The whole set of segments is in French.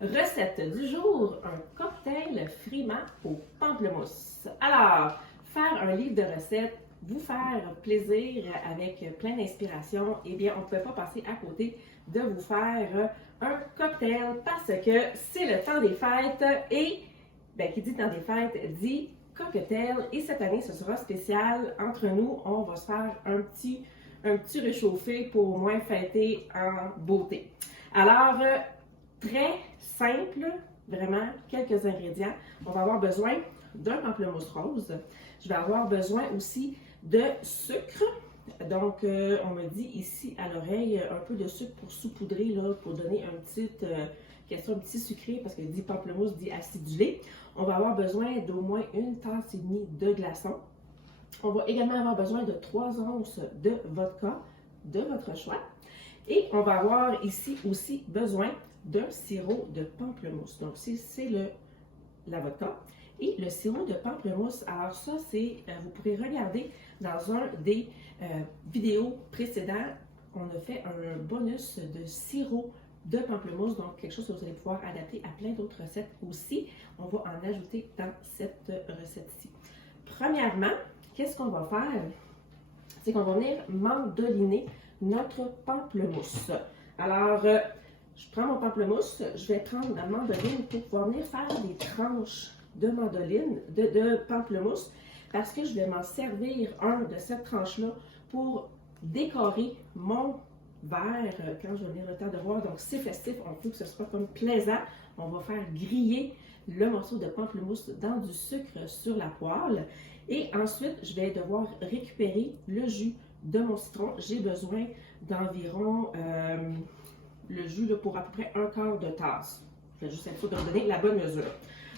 Recette du jour, un cocktail frimant au pamplemousse. Alors, faire un livre de recettes, vous faire plaisir avec plein d'inspiration, eh bien, on ne pouvait pas passer à côté de vous faire un cocktail parce que c'est le temps des fêtes et, ben, qui dit temps des fêtes, dit cocktail. Et cette année, ce sera spécial. Entre nous, on va se faire un petit réchauffé pour au moins fêter en beauté. Alors, très simple, vraiment, quelques ingrédients. On va avoir besoin d'un pamplemousse rose. Je vais avoir besoin aussi de sucre. Donc, on me dit ici à l'oreille un peu de sucre pour saupoudrer, là, pour donner un petit sucré, parce que dit pamplemousse, dit acidulé. On va avoir besoin d'au moins une tasse et demie de glaçons. On va également avoir besoin de 3 onces de vodka de votre choix. Et on va avoir ici aussi besoin d'un sirop de pamplemousse. Donc, c'est la vodka. Et le sirop de pamplemousse, alors ça, c'est, vous pourrez regarder dans un des vidéos précédentes, on a fait un bonus de sirop de pamplemousse, donc quelque chose que vous allez pouvoir adapter à plein d'autres recettes aussi. On va en ajouter dans cette recette-ci. Premièrement, qu'est-ce qu'on va faire? C'est qu'on va venir mandoliner notre pamplemousse. Alors, je prends mon pamplemousse, je vais prendre ma mandoline pour pouvoir venir faire des tranches de mandoline, de pamplemousse, parce que je vais m'en servir un de cette tranche-là pour décorer mon verre quand je vais venir le temps de boire. Donc, c'est festif, on veut que ce soit comme plaisant. On va faire griller le morceau de pamplemousse dans du sucre sur la poêle. Et ensuite, je vais devoir récupérer le jus de mon citron. J'ai besoin d'environ le jus là, pour à peu près un quart de tasse. Je vais juste être sûr de me donner la bonne mesure.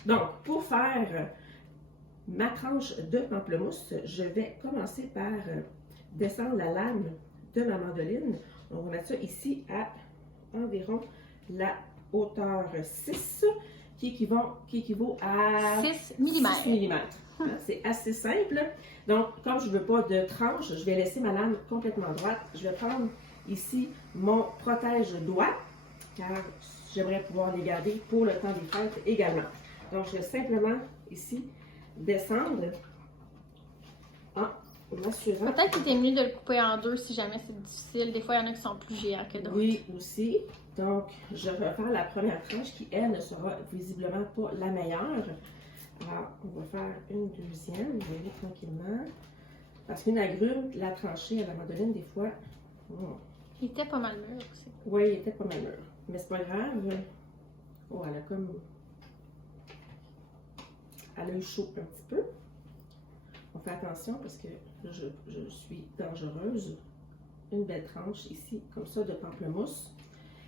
Donc, pour faire ma tranche de pamplemousse, je vais commencer par descendre la lame de ma mandoline. On va mettre ça ici à environ la hauteur 6, qui équivaut à 6 mm. 6 mm. C'est assez simple. Donc, comme je ne veux pas de tranche, je vais laisser ma lame complètement droite. Je vais prendre ici mon protège-doigt, car j'aimerais pouvoir les garder pour le temps des fêtes également. Donc, je vais simplement ici descendre en m'assurant. Peut-être qu'il était mieux de le couper en deux si jamais c'est difficile. Des fois, il y en a qui sont plus géants que d'autres. Oui, aussi. Donc, je vais faire la première tranche qui, elle, ne sera visiblement pas la meilleure. Alors, on va faire une deuxième, vous voyez, tranquillement. Parce qu'une agrume, la tranchée à la mandoline, des fois... Il était pas mal mûr aussi. Oui, il était pas mal mûr. Mais c'est pas grave. Oh, elle a comme... Elle a eu chaud un petit peu. On fait attention parce que je suis dangereuse. Une belle tranche ici, comme ça, de pamplemousse.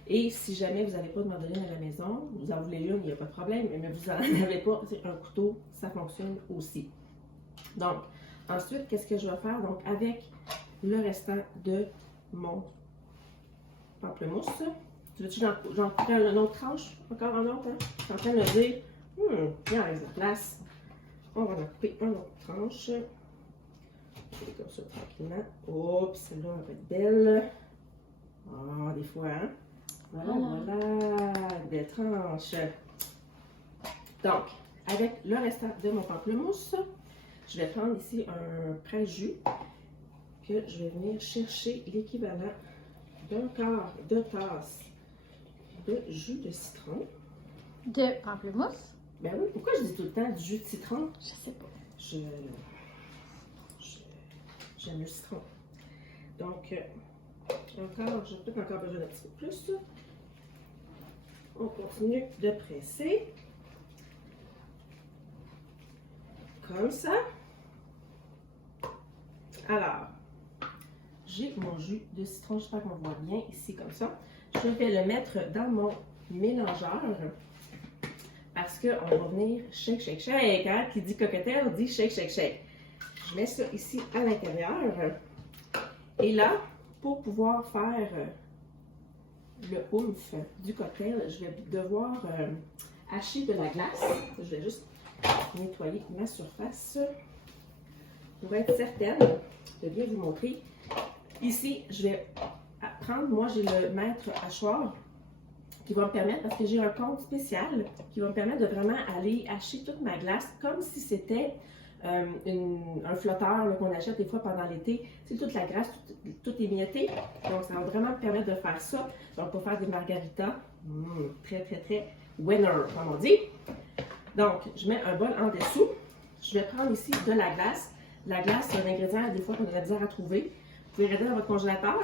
Et si jamais vous n'avez pas de mandoline à la maison, vous en voulez une, il n'y a pas de problème, mais vous n'en avez pas, c'est un couteau, ça fonctionne aussi. Donc, ensuite, qu'est-ce que je vais faire? Donc, avec le restant de mon pamplemousse, tu veux-tu j'en coupe une autre tranche? Encore un autre, hein? Je suis en train de me dire, il en reste de la place. On va en couper une autre tranche. Je fais comme ça tranquillement. Oups, celle-là va être belle. Ah, des fois, hein? Voilà, des tranches. Donc, avec le restant de mon pamplemousse, je vais prendre ici un presse-jus que je vais venir chercher l'équivalent d'un quart de tasse de jus de citron. De pamplemousse? Ben oui, pourquoi je dis tout le temps du jus de citron? Je sais pas. J'aime le citron. Donc, j'ai peut-être encore besoin d'un petit peu plus. On continue de presser. Comme ça. Alors, j'ai mon jus de citron, j'espère qu'on voit bien ici comme ça. Je vais le mettre dans mon mélangeur parce qu'on va venir shake, shake, shake. Hein? Qui dit cocktail dit shake, shake, shake. Je mets ça ici à l'intérieur. Et là, pour pouvoir faire le oomph du cocktail, je vais devoir hacher de la glace. Je vais juste nettoyer ma surface pour être certaine de bien vous montrer. Ici, je vais prendre, moi j'ai le maître hachoir qui va me permettre, parce que j'ai un compte spécial, qui va me permettre de vraiment aller hacher toute ma glace comme si c'était un flotteur là, qu'on achète des fois pendant l'été. C'est toute la glace, tout émietté. Donc, ça va vraiment me permettre de faire ça. Donc, pour faire des margaritas, très, très, très winner, comme on dit. Donc, je mets un bol en dessous. Je vais prendre ici de la glace. La glace, c'est un ingrédient des fois qu'on a de la misère à trouver. Vous pouvez regarder dans votre congélateur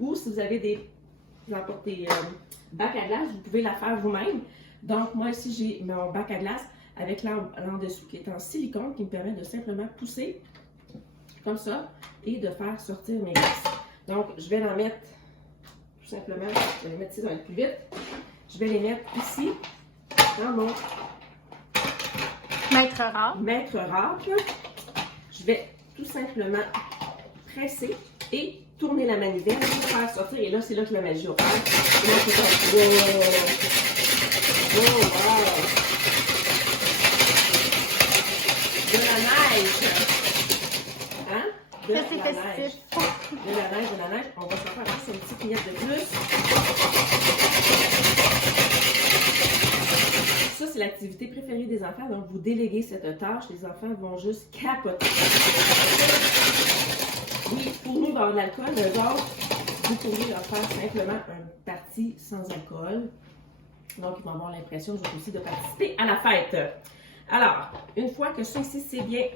ou si vous avez des bacs à glace, vous pouvez la faire vous-même. Donc, moi ici, j'ai mon bac à glace avec l'en dessous qui est en silicone qui me permet de simplement pousser comme ça et de faire sortir mes glaces. Donc, je vais en mettre tout simplement, je vais les mettre ici, ça va être plus vite. Je vais les mettre ici dans mon mètre râpe. Je vais tout simplement presser et tourner la manivelle pour faire sortir. Et là, c'est là que la magie opère. Et là, c'est comme, wow! Oh, wow! De la neige! Hein? De la neige. De la neige. On va s'en faire juste une petite miette de plus. Ça, c'est l'activité préférée des enfants. Donc, vous déléguez cette tâche. Les enfants vont juste capoter. Oui, pour nous, dans l'alcool, eux autres, vous pouvez leur faire simplement une partie sans alcool. Donc, ils vont avoir l'impression, vous aussi, de participer à la fête. Alors, une fois que ceci c'est bien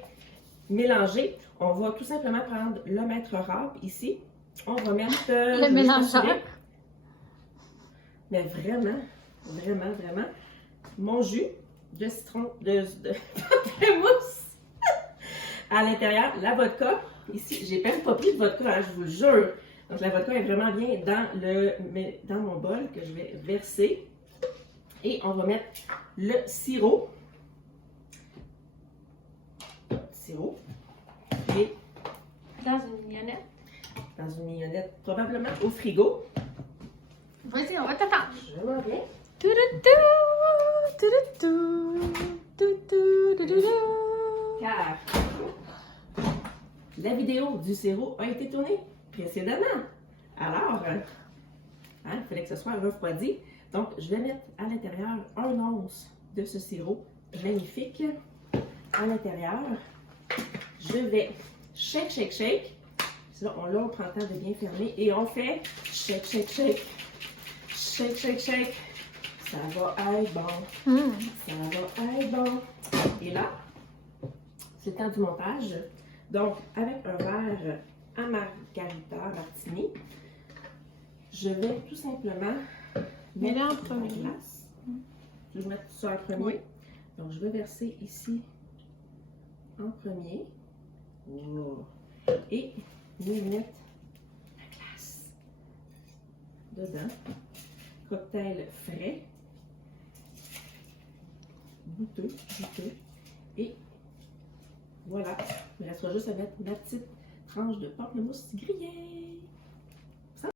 mélangé, on va tout simplement prendre le mètre râpe ici. On va mettre le mélangeur. Mais vraiment, vraiment, vraiment, mon jus de citron, de pamplemousse à l'intérieur, la vodka. Ici, j'ai même pas pris de vodka, hein, je vous le jure. Donc, la vodka est vraiment bien dans mon bol que je vais verser. Et on va mettre le sirop. Et dans une mignonnette. Dans une mignonnette, probablement au frigo. Vas-y, on va t'attendre. Je m'en viens. Car la vidéo du sirop a été tournée précédemment. Alors, il fallait que ce soit refroidi. Donc, je vais mettre à l'intérieur 1 once de ce sirop magnifique à l'intérieur. Je vais shake, shake, shake. Là, on prend le temps de bien fermer et on fait shake, shake, shake. Shake, shake, shake. Ça va être bon. Ça va être bon. Et là, c'est le temps du montage. Donc, avec un verre à margarita martini, je vais tout simplement mettre la glace. Je vais mettre ça en premier. Oui. Donc, je vais verser ici en premier. Wow. Et je vais mettre la glace dedans. Cocktail frais. Goûteux, goûteux. Et voilà. Il restera juste à mettre ma petite tranche de pamplemousse grillée.